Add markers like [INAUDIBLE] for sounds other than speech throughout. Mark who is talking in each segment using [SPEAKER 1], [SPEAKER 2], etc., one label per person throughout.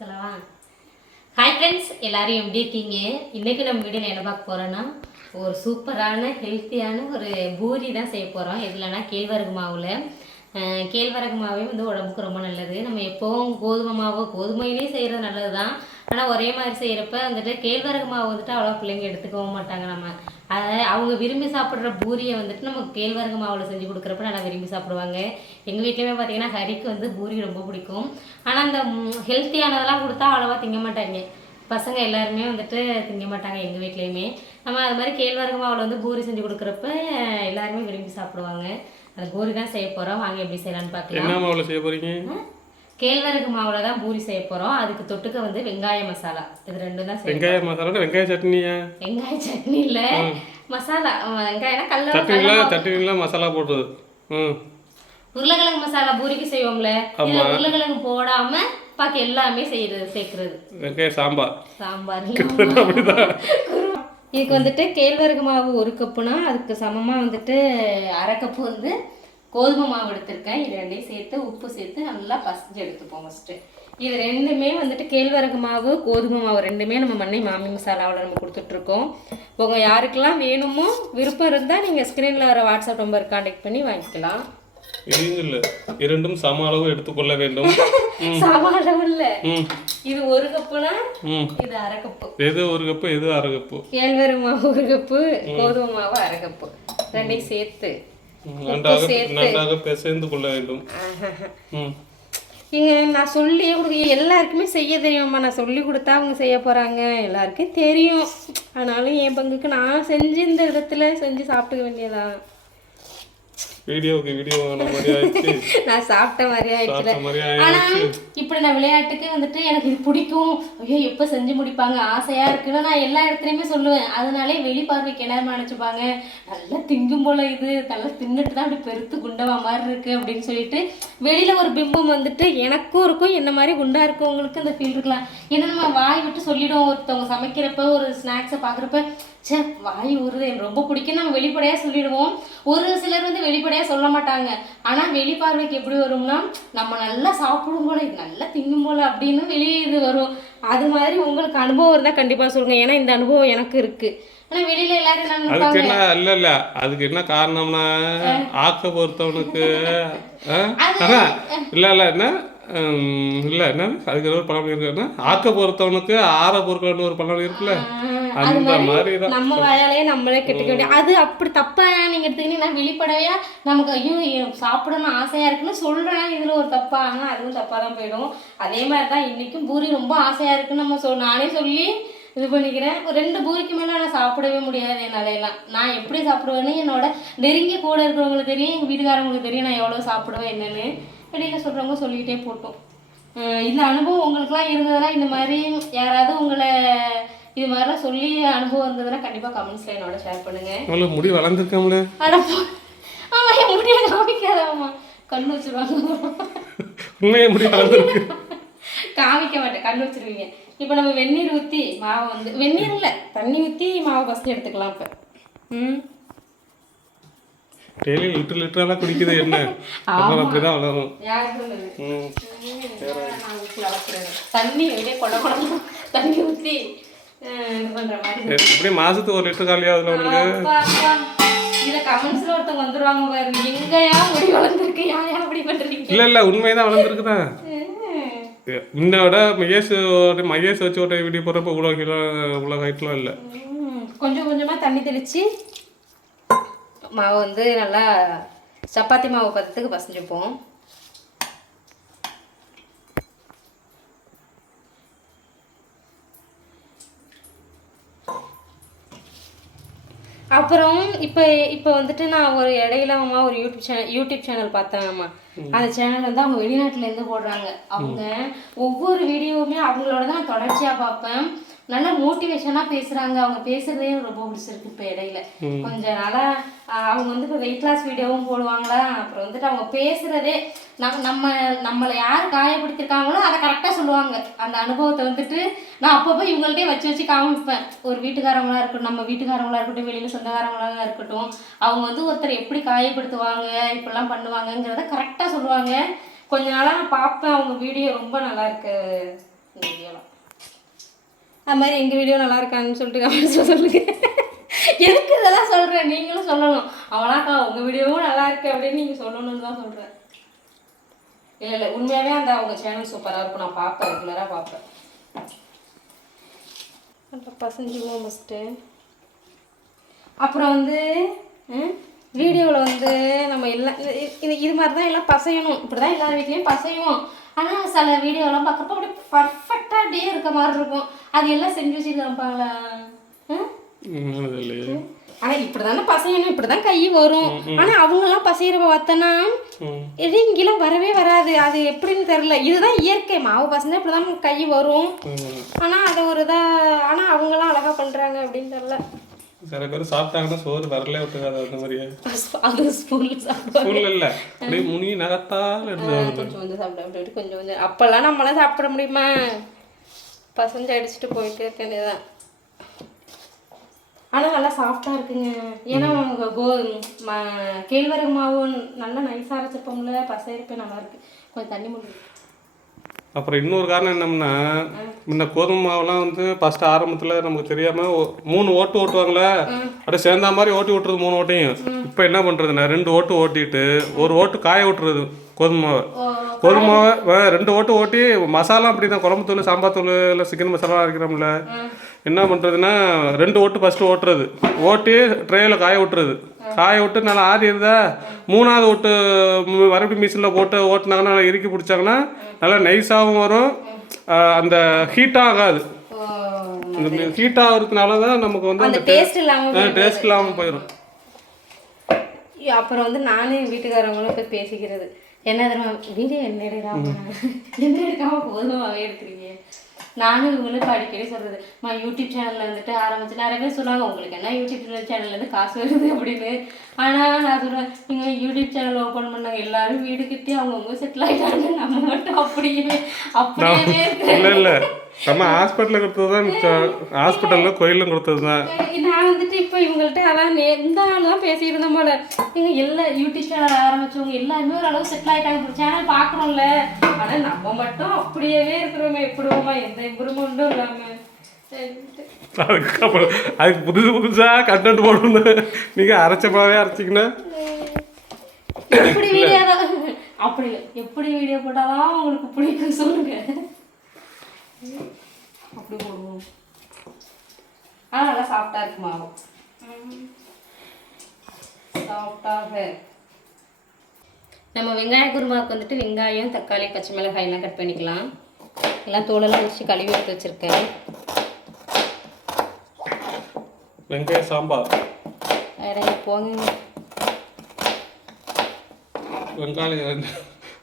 [SPEAKER 1] சொல்லவா? Hi friends எல்லாரும் எப்படி இருக்கீங்க? இன்றைக்கி நம்ம வீடியோவில் என்ன பார்க்க போகிறோன்னா ஒரு சூப்பரான ஹெல்த்தியான ஒரு பூரி தான் செய்ய போகிறோம் எதுலனா கேழ்வரகு மாவில். கேழ்வரகு மாவே வந்து உடம்புக்கு ரொம்ப நல்லது. நம்ம எப்போவும் கோதுமை மாவு கோதுமையிலேயே செய்கிறது நல்லது தான் ஆனால் ஒரே மாதிரி செய்கிறப்ப வந்துட்டு கேழ்வரகு மாவு வந்துட்டு அவ்வளோ பிள்ளைங்க எடுத்துக்கவும் மாட்டாங்க நம்ம. அதை அவங்க விரும்பி சாப்பிட்ற பூரியை வந்துட்டு நம்ம கேழ்வரகு மாவில் செஞ்சு கொடுக்குறப்ப நல்லா விரும்பி சாப்பிடுவாங்க. எங்கள் வீட்லேயுமே பார்த்தீங்கன்னா ஹரிக்கு வந்து பூரி ரொம்ப பிடிக்கும். ஆனால் அந்த ஹெல்த்தியானதெல்லாம் கொடுத்தா அவ்வளோவா திங்க மாட்டாங்க. பசங்க எல்லாருமே வந்துட்டு திங்க மாட்டாங்க எங்கள் வீட்லேயுமே. நம்ம அது மாதிரி கேழ்வரகு மாவில் வந்து பூரி செஞ்சு கொடுக்குறப்ப எல்லாருமே விரும்பி சாப்பிடுவாங்க. அந்த பூரி தான் செய்ய போகிறோம் வாங்க எப்படி செய்யலாம்னு பார்க்கலாம்
[SPEAKER 2] என்ன மாவுல செய்ய போறீங்க?
[SPEAKER 1] கேழ்வரகு மாவில் தான் பூரி செய்ய போகிறோம் அதுக்கு தொட்டுக்க வந்து வெங்காய மசாலா. இது ரெண்டும் தான்
[SPEAKER 2] வெங்காய மசாலா வெங்காய சட்னியா
[SPEAKER 1] வெங்காய சட்னி இல்ல. மசாலா அஹ் வெங்காயம்னா கடல
[SPEAKER 2] சட்னில சட்னில மசாலா போடுறது. ம்.
[SPEAKER 1] உருளைக்கிழங்கு மசாலா பூரிக்கு செய்வோம்ல. உருளைக்கிழங்கு போடாம பாக்கி எல்லாமே செய்யறது சேர்க்கறது.
[SPEAKER 2] வெங்காய சாம்பார்.
[SPEAKER 1] சாம்பார். இதுக்கு வந்துட்டு கேழ்வரகு மாவு ஒரு கப்புனா அதுக்கு சமமா வந்துட்டு அரை கப்பு வந்து கோதுமை மாவு எடுத்திருக்கேன். இது ரெண்டையும் சேர்த்து உப்பு சேர்த்து நல்லா பசஞ்சு எடுத்துப்போம் ஃபஸ்ட்டு இது ரெண்டுமே வந்துட்டு கேழ்வரகு மாவு கோதுமை மாவு ரெண்டுமே நம்ம மண்ணை மாமி மசாலாவில் நம்ம கொடுத்துட்ருக்கோம். உங்கள் யாருக்கெல்லாம் வேணுமோ விருப்பம் இருந்தால் நீங்கள் ஸ்க்ரீனில் வர வாட்ஸ்அப் நம்பர் காண்டாக்ட் பண்ணி வாங்கிக்கலாம்.
[SPEAKER 2] இல்லை இரண்டும் சம அளவு எடுத்துக்கொள்ள வேண்டும். [LAUGHS]
[SPEAKER 1] சவாலம் இல்லை.
[SPEAKER 2] ம்.
[SPEAKER 1] இது ஒரு கப்புனா இது அரை கப்பு.
[SPEAKER 2] எது ஒரு கப்பு எது அரை கப்பு?
[SPEAKER 1] கேழ்வரகு மாவு ஒரு கப்பு கோதுமை மாவு அரை கப்பு. ரெண்டையும் சேர்த்து
[SPEAKER 2] நன்றாக நன்றாக பிசைந்து கொள்ள வேண்டும்.
[SPEAKER 1] இங்க நான் சொல்லியே கொடுக்க எல்லாருக்குமே செய்ய தெரியும்மா. நான் சொல்லி கொடுத்தா அவங்க செய்ய போறாங்க. எல்லாருக்கும் தெரியும். ஆனாலும் என் பங்குக்கு நான் செஞ்சு இந்த இடத்துல செஞ்சு சாப்பிட்டுக்க வேண்டியதான்
[SPEAKER 2] வீடியோவுக்கு வீடியோ மாதிரி ஆயிடுச்சு. [LAUGHS]
[SPEAKER 1] நான் சாப்பிட்ட மாதிரி
[SPEAKER 2] மாதிரி
[SPEAKER 1] ஆனா
[SPEAKER 2] ஆயிடுச்சு
[SPEAKER 1] இப்படி நான் விளையாட்டுக்கு வந்துட்டு எனக்கு இது பிடிக்கும். ஐயோ எப்போ செஞ்சு முடிப்பாங்க? ஆசையா இருக்குன்னு நான் எல்லா இடத்துலையுமே சொல்லுவேன். அதனாலே வெளிப்பார்வைக்கு என்ன நினைச்சுப்பாங்க நல்லா திங்கும் போல இது. நல்லா தின்னுட்டு தான் அப்படி பெருத்து குண்டவா மாதிரி இருக்கு அப்படின்னு சொல்லிட்டு வெளியில ஒரு பிம்பம் வந்துட்டு எனக்கும் இருக்கும். என்ன மாதிரி குண்டா இருக்கவங்களுக்கு இந்த ஃபீல் இருக்கலாம். ஏன்னா நம்ம வாய் விட்டு சொல்லிடுவோம். ஒருத்தவங்க சமைக்கிறப்ப ஒரு ஸ்நாக்ஸை பார்க்குறப்ப ச்சே வாய் ஊறுது எனக்கு ரொம்ப பிடிக்கும் நம்ம வெளிப்படையா சொல்லிடுவோம். ஒரு சிலர் வந்து வெளிப்படையா சொல்ல மாட்டாங்க. ஆனா வெளிப்பார்வைக்கு எப்படி வரும்னா நம்ம நல்லா சாப்பிடும் போல இது நல்லா திங்கும் போல அப்படின்னு வெளியே இது வரும். அது மாதிரி உங்களுக்கு அனுபவம் இருந்தா கண்டிப்பா சொல்லுங்க. ஏன்னா இந்த அனுபவம் எனக்கு இருக்கு. ஆனா வெளியில எல்லாரும்
[SPEAKER 2] அதுக்கு என்ன இல்ல இல்ல. அதுக்கு என்ன காரணம்னா ஆக்க பொறுத்தவனுக்கு இல்ல இல்ல என்ன? இல்ல என்ன? அதுக்கு ஒரு பழமொழி இருக்குன்னா ஆக்க பொறுத்தவனுக்கு ஆற பொறுக்கலன்னு ஒரு பழமொழி இருக்குல்ல.
[SPEAKER 1] அது
[SPEAKER 2] மாதிரி
[SPEAKER 1] நம்ம வாயாலேயே நம்மளே கெட்டுக்க வேண்டிய அது அப்படி தப்பா நீங்க எடுத்துக்கிட்டீங்கன்னா வெளிப்படையா நமக்கு ஐயோ சாப்பிடணும் ஆசையா இருக்குன்னு சொல்றேன். இதுல ஒரு தப்பா. ஆனா அதுவும் தப்பா தான் போயிடும். அதே மாதிரி தான் இன்னைக்கும் பூரி ரொம்ப ஆசையா இருக்குன்னு நம்ம சொல் நானே சொல்லி இது பண்ணிக்கிறேன். ஒரு ரெண்டு பூரிக்கு மேல நான் சாப்பிடவே முடியாது என்னால எல்லாம் நான் எப்படி சாப்பிடுவேன்னு என்னோட நெருங்கி கூட இருக்கிறவங்களுக்கு தெரியும் எங்க வீட்டுக்காரங்களுக்கு தெரியும் நான் எவ்வளவு சாப்பிடுவேன் என்னன்னு. வெளியில சொல்றவங்க சொல்லிக்கிட்டே போட்டோம். இந்த அனுபவம் உங்களுக்குலாம் இருந்ததுன்னா இந்த மாதிரி யாராவது உங்களை இது மாதிரிலாம் சொல்லி அனுபவம் இருந்ததுன்னா கண்டிப்பாக கமெண்ட்ஸில் என்னோட ஷேர் பண்ணுங்க.
[SPEAKER 2] உங்களுக்கு முடி வளர்ந்துருக்காமலே?
[SPEAKER 1] ஆனால் ஆமா என் முடிய காமிக்காதாம்மா. கண்ணு வச்சிருவாங்க.
[SPEAKER 2] உண்மையே முடி வளர்ந்துருக்கு?
[SPEAKER 1] காமிக்க மாட்டேன் கண்ணு வச்சிருவீங்க. இப்போ நம்ம வெந்நீர் ஊற்றி மாவை வந்து வெந்நீர் இல்லை தண்ணி ஊற்றி மாவை ஃபஸ்ட்டு எடுத்துக்கலாம் இப்போ. ம்?
[SPEAKER 2] டெய்லி லிட்டர் லிட்டரெல்லாம் குடிக்குது என்ன? [LAUGHS] அப்புறம் அப்படிதான் வளரும்.
[SPEAKER 1] தண்ணி அப்படியே கொட கொட தண்ணி ஊற்றி
[SPEAKER 2] எப்படி மாசத்துக்கு ஒரு லிட்டர் காலியாகுதுல உனக்கு?
[SPEAKER 1] அப்பா, அப்பா. இத கமெண்ட்ஸ்ல ஒருத்தவங்க வந்துருவாங்க பாரு. எங்கயா முடி வளர்ந்துருக்கு? யாயா அப்படி பண்றீங்க?
[SPEAKER 2] இல்ல இல்ல உண்மைதான் வளர்ந்துருக்குதான்
[SPEAKER 1] ம்.
[SPEAKER 2] முன்னோட மகேஷ் மகேஷ் வச்சு ஒரு வீடியோ போடுறப்ப இவ்வளோ கிலோ இவ்வளோ ஹைட்லாம் இல்லை.
[SPEAKER 1] கொஞ்சம் கொஞ்சமா தண்ணி தெளிச்சு. மாவு வந்து நல்லா சப்பாத்தி மாவு பதத்துக்கு பசஞ்சுப்போம். அப்புறம் இப்போ இப்போ வந்துட்டு நான் ஒரு இடையில அம்மா ஒரு யூடியூப் சேனல் யூடியூப் சேனல் பார்த்தேன்மா அந்த சேனல் வந்து அவங்க வெளிநாட்டுல இருந்து போடுறாங்க. அவங்க ஒவ்வொரு வீடியோவுமே அவங்களோட தான் நான் தொடர்ச்சியா பார்ப்பேன். நல்லா மோட்டிவேஷனா பேசுறாங்க. அவங்க பேசுறதே ரொம்ப பிடிச்சிருக்கு இப்போ இடையில. கொஞ்ச நாளா ஆஹ், அவங்க வந்து இப்போ வெயிட் லாஸ் வீடியோவும் போடுவாங்களா? அப்புறம் வந்துட்டு அவங்க பேசுறதே நம்ம நம்ம நம்மளை யார் காயப்படுத்திருக்காங்களோ அதை கரெக்டாக சொல்லுவாங்க. அந்த அனுபவத்தை வந்துட்டு நான் அப்பப்போ இவங்கள்ட்டே வச்சு வச்சு காமிப்பேன். ஒரு வீட்டுக்காரங்களா இருக்கட்டும் நம்ம வீட்டுக்காரங்களா இருக்கட்டும் வெளியில சொந்தக்காரங்களா இருக்கட்டும் அவங்க வந்து ஒருத்தர் எப்படி காயப்படுத்துவாங்க இப்படிலாம் பண்ணுவாங்கங்கிறத கரெக்டாக சொல்லுவாங்க. கொஞ்ச நாளாக நான் பார்ப்பேன். அவங்க வீடியோ ரொம்ப நல்லா இருக்கு. வீடியோலாம் அது மாதிரி எங்கள் வீடியோ நல்லா இருக்கான்னு சொல்லிட்டு கமெண்ட்ஸில் சொல்லுங்க. எதுக்கு இதெல்லாம் சொல்கிறேன் நீங்களும் சொல்லணும் அவனாக்கா உங்கள் வீடியோவும் நல்லா இருக்கு அப்படின்னு நீங்கள் சொல்லணும்னு தான் சொல்கிறேன் இல்லை இல்லை உண்மையாகவே அந்த அவங்க சேனல் சூப்பராக இருக்கும். நான் பார்ப்பேன் ரெகுலராக பார்ப்பேன். அப்புறம் பசஞ்சுக்குவோம் ஃபஸ்ட்டு அப்புறம் வந்து வீடியோவில் வந்து நம்ம எல்லாம் இது- இது மாதிரி தான் எல்லாம் பசையணும். இப்படி தான் எல்லார் வீட்லேயும் பசையும் ஆனால் சில வீடியோலாம் பார்க்குறப்ப அப்படியே பர்ஃபெக்டாக அப்படியே இருக்க மாதிரி இருக்கும். அது எல்லாம் செஞ்சு
[SPEAKER 2] இல்லையே
[SPEAKER 1] ஆனால் இப்படி தானே பசையணும் இப்படி தான் கை வரும். ஆனால் அவங்கெல்லாம் பசையிறப்ப பார்த்தோன்னா. இது இங்கெல்லாம் வரவே வராது. அது எப்படின்னு தெரில இதுதான் இயற்கை. மாவு பசங்க இப்படி தான் கை வரும். ஆனால் அதை ஒரு இதாக ஆனால் அவங்களாம் அழகாக பண்ணுறாங்க அப்படின்னு தெரில
[SPEAKER 2] சில பேர் சாப்பிட்டாங்கன்னா சோறு வரல விட்டுக்காது அந்த மாதிரியே.
[SPEAKER 1] அது ஸ்கூலில்
[SPEAKER 2] ஸ்கூல்ல இல்ல. அப்படியே முனி நகத்தால் எடுத்து
[SPEAKER 1] கொஞ்சம் கொஞ்சம் சாப்பிட கொஞ்சம் கொஞ்சம். அப்போல்லாம் நம்மளாம் சாப்பிட முடியுமா? பசஞ்சு அடிச்சுட்டு போயிட்டே இருக்க வேண்டியதான் ஆனால் நல்லா சாஃப்டாக இருக்குங்க. ஏன்னா அவங்க கோ ம கேழ்வரகு மாவு நல்லா நைஸாக அரைச்சிருப்போம்ல. பசையிருப்பே நல்லா இருக்கு. கொஞ்சம் தண்ணி முடியும்
[SPEAKER 2] அப்புறம் இன்னொரு காரணம் என்னம்னா முன்ன கோதுமை மாவுலாம் வந்து ஃபர்ஸ்ட் ஆரம்பத்துல நமக்கு தெரியாம ஒ- மூணு ஓட்டு ஓட்டுவாங்களே? அப்படியே சேர்ந்தா மாதிரி ஓட்டி விட்டுறது மூணு ஓட்டையும். இப்போ என்ன பண்றதுன்னா ரெண்டு ஓட்டு ஓட்டிட்டு ஒரு ஓட்டு காய விட்டுறது கோதுமை மாவை. கோதுமை மாவை ரெண்டு ஓட்டு ஓட்டி மசாலா அப்படி தான் குழம்பு தூள் சாம்பார் தூள் இல்லை சிக்கன் மசாலா அரைக்கிறோம்ல. என்ன பண்ணுறதுன்னா ரெண்டு ஓட்டு ஃபஸ்ட்டு ஓட்டுறது. ஓட்டி ட்ரேயில் காய விட்டுறது. காய விட்டு நல்லா ஆறிடுதா மூணாவது ஓட்டு மறுபடியும் மிஷினில் போட்டு ஓட்டுனாங்கன்னா நல்லா இறுக்கி பிடிச்சாங்கன்னா நல்லா நைஸாகவும் வரும். அந்த ஹீட்டாக ஆகாது. அந்த ஹீட் ஆகிறதுனால தான் நமக்கு வந்து
[SPEAKER 1] அந்த டேஸ்ட் இல்லாமல்
[SPEAKER 2] டேஸ்ட் இல்லாமல் போயிடும்
[SPEAKER 1] அப்புறம் வந்து என் வீட்டுக்காரவங்களும் போய் பேசிக்கிறது. என்ன தெரியுமா வீடியோ என்ன எடுக்காம [LAUGHS] என்ன எடுக்காம போதுமாவே எடுக்கிறீங்க நானும் இவங்களுக்கு அடிக்கடி சொல்றது மா யூடியூப் சேனல்ல வந்துட்டு ஆரம்பிச்சு நிறைய பேர் சொல்லுவாங்க உங்களுக்கு என்ன யூடியூப் சேனல்ல இருந்து காசு வருது? அப்படின்னு. ஆனா நான் சொல்றேன் நீங்க யூடியூப் சேனல் ஓபன் பண்ணாங்க எல்லாரும் வீடு கட்டி அவங்கவுங்க செட்டில் ஆயிட்டாங்க நம்ம மட்டும் அப்படியே அப்படியே
[SPEAKER 2] இல்லை இல்லை. நம்ம ஹாஸ்பிட்டலில் கொடுத்தது தான் மிச்சம் ஹாஸ்பிட்டலில் கோயிலும் கொடுத்தது தான்
[SPEAKER 1] நான் வந்துட்டு இப்போ இவங்கள்ட்ட அதான் நாள் தான் பேசியிருந்தேன் போல. இவங்க எல்லா யூடியூப் சேனல் ஆரம்பிச்சவங்க எல்லாருமே ஓரளவு செட்டில் ஆயிட்டாங்க. சேனல் பார்க்குறோம்ல. ஆனால் நம்ம மட்டும் அப்படியே இருக்கிறோமே. எப்படிவோமா எந்த இம்ப்ரூவ்மெண்ட்டும் இல்லாமல்
[SPEAKER 2] அதுக்கப்புறம் அதுக்கு புதுசு புதுசாக கண்டென்ட் போடணும் நீங்கள் அரைச்சமாவே அரைச்சிங்கன்னா
[SPEAKER 1] எப்படி வீடியோ [LAUGHS] அப்படி. எப்படி வீடியோ போட்டாதான் உங்களுக்கு பிடிக்கும் சொல்லுங்க. அப்படி போடுவோம். ஆ நல்லா சாஃப்டாக இருக்கு மாவு சாஃப்டாக நம்ம வெங்காய குருமாவுக்கு வந்துட்டு வெங்காயம் தக்காளி பச்சை மிளகாய் எல்லாம் கட் பண்ணிக்கலாம். எல்லாம் தோலெல்லாம் வச்சு கழுவி எடுத்து வச்சுருக்கேன்.
[SPEAKER 2] வெங்காய சாம்பார்.
[SPEAKER 1] வேற போங்க.
[SPEAKER 2] வெங்காய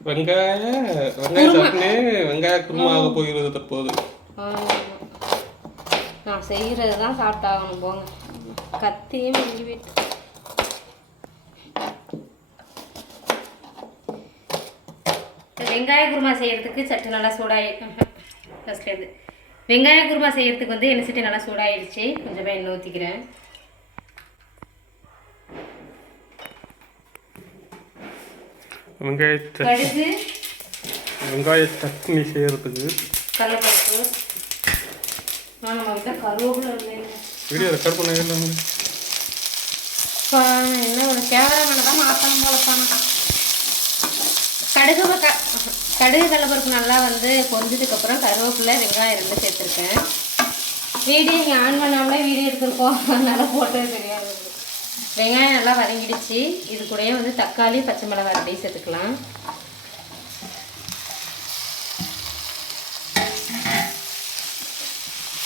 [SPEAKER 2] வெங்காய வெங்காய சட்னி வெங்காய குருமாக போகிறது தற்போது.
[SPEAKER 1] நான் செய்கிறது தான் சாப்பிட்டாகணும் போங்க. கத்தியும் வாங்கி விட்டு வெங்காய குருமா செய்யறதுக்கு சட்டு நல்லா சூடாயி ஃபஸ்ட்லேருந்து வெங்காய குருமா செய்யறதுக்கு வந்து எண்ணெய் சட்டி நல்லா சூடாயிடுச்சு. கொஞ்சமாக எண்ணெய் ஊற்றிக்கிறேன்
[SPEAKER 2] வெங்காய சட்-
[SPEAKER 1] கடுகு.
[SPEAKER 2] வெங்காய சட்னி செய்யறதுக்கு
[SPEAKER 1] கடலைப்பருப்பு. ஆ நம்ம வீட்டில் கருவேப்பிலை இல்லைங்க
[SPEAKER 2] வீடியோ ரெக்கார்ட் பண்ண
[SPEAKER 1] என்ன கடுகு கடுகு கடலப்பருப்பு நல்லா வந்து பொரிஞ்சதுக்கப்புறம் கருவேப்பிலை வெங்காயம் ரெண்டும் சேர்த்துருக்கேன். வீடியோ இங்கே ஆன் பண்ணாமலே வீடியோ எடுத்திருக்கோம் அதனால போட்டது தெரியாது. வெங்காயம் நல்லா வதங்கிடுச்சு. இது கூடயே வந்து தக்காளி பச்சை மிளகாய் அப்படியே சேர்த்துக்கலாம்.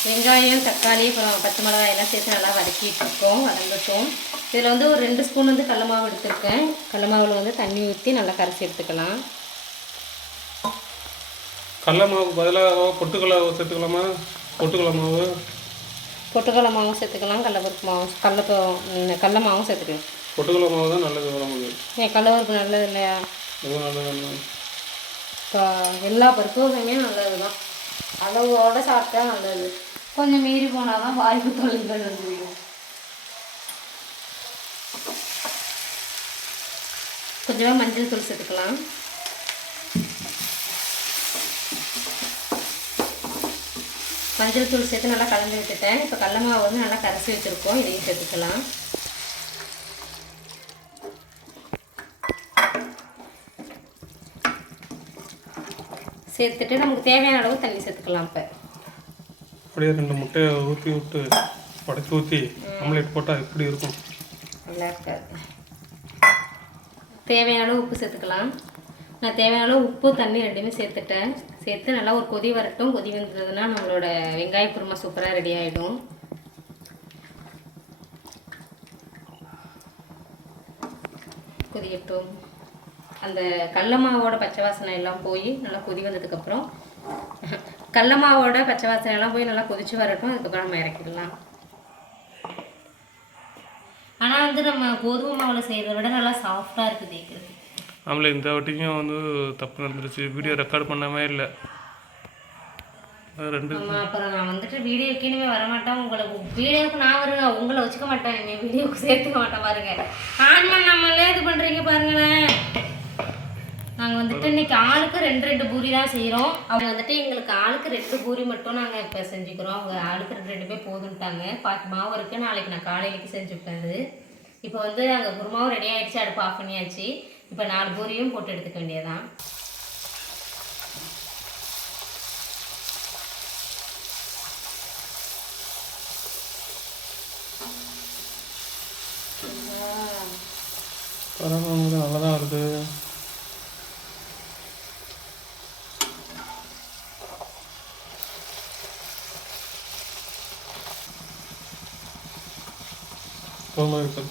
[SPEAKER 1] வெங்காயம் தக்காளி அப்புறம் பச்சை மிளகாய் எல்லாம் சேர்த்து நல்லா வதக்கிட்டு இருக்கோம் வதங்கட்டும். இதில் வந்து ஒரு ரெண்டு ஸ்பூன் வந்து கடல மாவு எடுத்துருக்கேன். கடல மாவில் வந்து தண்ணி ஊற்றி நல்லா கரைச்சி எடுத்துக்கலாம்.
[SPEAKER 2] கடல மாவு பதிலாக பொட்டுக்கடலை சேர்த்துக்கலாமா? பொட்டுக்கடலை மாவு.
[SPEAKER 1] பொட்டுக்கடலை மாவும் சேர்த்துக்கலாம் கடலப்பருப்பு மாவும் கடல கடல மாவும் சேர்த்துக்கலாம்.
[SPEAKER 2] பொட்டுக்கடலை மாவு தான் நல்லது உடம்புக்கு
[SPEAKER 1] ஏன் கடலப்பருப்பு நல்லது இல்லையா? இப்போ எல்லா பருப்பு வகையுமே நல்லது தான். அளவோட சாப்பிட்டா நல்லது. கொஞ்சம் மீறி போனால் தான் வாய்ப்பு தொழில்கள் வந்து கொஞ்சமாக மஞ்சள் தூள் சேர்த்துக்கலாம். மஞ்சள் தூள் சேர்த்து நல்லா கலந்து விட்டுட்டேன். இப்போ கடல மாவு வந்து நல்லா கரைச்சி வச்சுருக்கோம். இதையும் சேர்த்துக்கலாம். சேர்த்துட்டு நமக்கு தேவையான அளவு தண்ணி சேர்த்துக்கலாம் இப்போ.
[SPEAKER 2] அப்படியே ரெண்டு முட்டையை ஊற்றி விட்டு உடச்சி ஊற்றி ஆம்லேட் போட்டால் எப்படி இருக்கும்?
[SPEAKER 1] நல்லா இருக்காது. தேவையான அளவு உப்பு சேர்த்துக்கலாம். நான் தேவையான அளவு உப்பு தண்ணி ரெண்டுமே சேர்த்துட்டேன். சேர்த்து நல்லா ஒரு கொதி வரட்டும். கொதி வந்ததுன்னா நம்மளோட வெங்காய குருமா சூப்பராக ரெடி ஆகிடும் கொதியட்டும். அந்த கடல மாவோட பச்சை வாசனை எல்லாம் போய் நல்லா கொதி வந்ததுக்கப்புறம் கடல மாவோட பச்சை வாசனை எல்லாம் போய் நல்லா கொதிச்சு வரட்டும். அதுக்கப்புறம் நம்ம இறக்கிடலாம். ஆனால் வந்து நம்ம கோதுமை மாவில் செய்கிறத விட நல்லா சாஃப்டாக இருக்குது கேட்குறது
[SPEAKER 2] ஆமலே இந்த வாட்டியும் வந்து தப்பு நடந்துருச்சு. வீடியோ ரெக்கார்ட் பண்ணவே இல்லை. ரெண்டு
[SPEAKER 1] ஆமாம் அப்புறம் நான் வந்துட்டு வீடியோக்கு இனிமேல் வரமாட்டேன். உங்களை வீடியோவுக்கு நான் வருவேன். உங்களை வச்சுக்க மாட்டேன். இனிமேல் வீடியோவுக்கு சேர்த்துக்க மாட்டேன் பாருங்க. ஆன்மா நம்மளே இது பண்ணுறீங்க பாருங்களேன். நாங்கள் வந்துட்டு இன்னைக்கு ஆளுக்கு ரெண்டு ரெண்டு பூரி தான் செய்கிறோம் அவங்க வந்துட்டு எங்களுக்கு ஆளுக்கு ரெண்டு பூரி மட்டும் நாங்கள் இப்போ செஞ்சுக்கிறோம். அவங்க ஆளுக்கு ரெண்டு ரெண்டு பேர் போதுன்ட்டாங்க. பாக்கி மாவு இருக்குது நாளைக்கு நான் காலையிலக்கு செஞ்சுப்பேன் அது. இப்போ வந்து அங்கே குருமாவும் ரெடி ஆயிடுச்சு. அடுப்பு ஆஃப் பண்ணியாச்சு. இப்போ நாலு பூரியும் போட்டு எடுத்துக்க வேண்டியதான்
[SPEAKER 2] பரவாயில்ல நல்லா வருது. போதுமா இருக்குது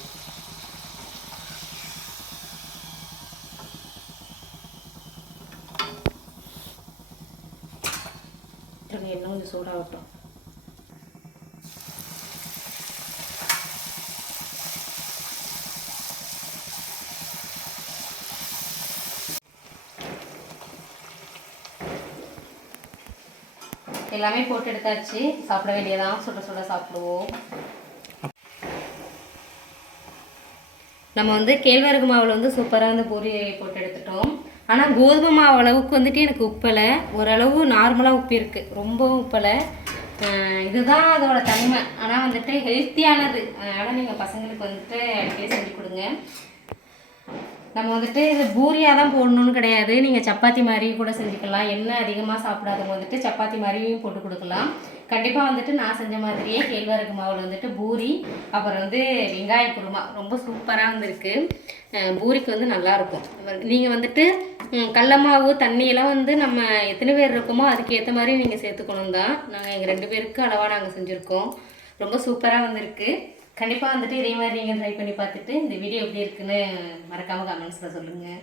[SPEAKER 1] எண்ணெய் கொஞ்சம் சூடாகட்டும். எல்லாமே போட்டு எடுத்தாச்சு. சாப்பிட வேண்டியதான். சுட சுட சாப்பிடுவோம். நம்ம வந்து கேழ்வரகு மாவில் வந்து சூப்பராக வந்து பூரி போட்டு எடுத்துட்டோம். ஆனால் கோதுமை மாவு அளவுக்கு வந்துட்டு எனக்கு உப்பலை. ஓரளவு நார்மலாக உப்பு இருக்குது ரொம்பவும் உப்பலை. இதுதான் அதோட தனிமை. ஆனால் வந்துட்டு ஹெல்த்தியானது அதனால் நீங்கள் பசங்களுக்கு வந்துட்டு அடிக்கடி செஞ்சு கொடுங்க. நம்ம வந்துட்டு இது பூரியாக தான் போடணும்னு கிடையாது. நீங்கள் சப்பாத்தி மாதிரி கூட செஞ்சுக்கலாம். எண்ணெய் அதிகமாக சாப்பிடாதவங்க வந்துட்டு சப்பாத்தி மாதிரியும் போட்டு கொடுக்கலாம். கண்டிப்பாக வந்துட்டு நான் செஞ்ச மாதிரியே கேழ்வரகு மாவில் வந்துட்டு பூரி அப்புறம் வந்து வெங்காய குருமா. ரொம்ப சூப்பராக வந்திருக்கு. பூரிக்கு வந்து நல்லாயிருக்கும் நீங்கள் வந்துட்டு கடல மாவு தண்ணியெல்லாம் வந்து நம்ம எத்தனை பேர் இருக்கோமோ அதுக்கு ஏற்ற மாதிரி நீங்கள் சேர்த்துக்கணும் தான். நாங்கள் எங்கள் ரெண்டு பேருக்கு அளவாக நாங்கள் செஞ்சுருக்கோம். ரொம்ப சூப்பராக வந்திருக்கு. கண்டிப்பாக வந்துட்டு இதே மாதிரி நீங்கள் ட்ரை பண்ணி பார்த்துட்டு இந்த வீடியோ எப்படி இருக்குன்னு மறக்காமல் கமெண்ட்ஸில் சொல்லுங்கள்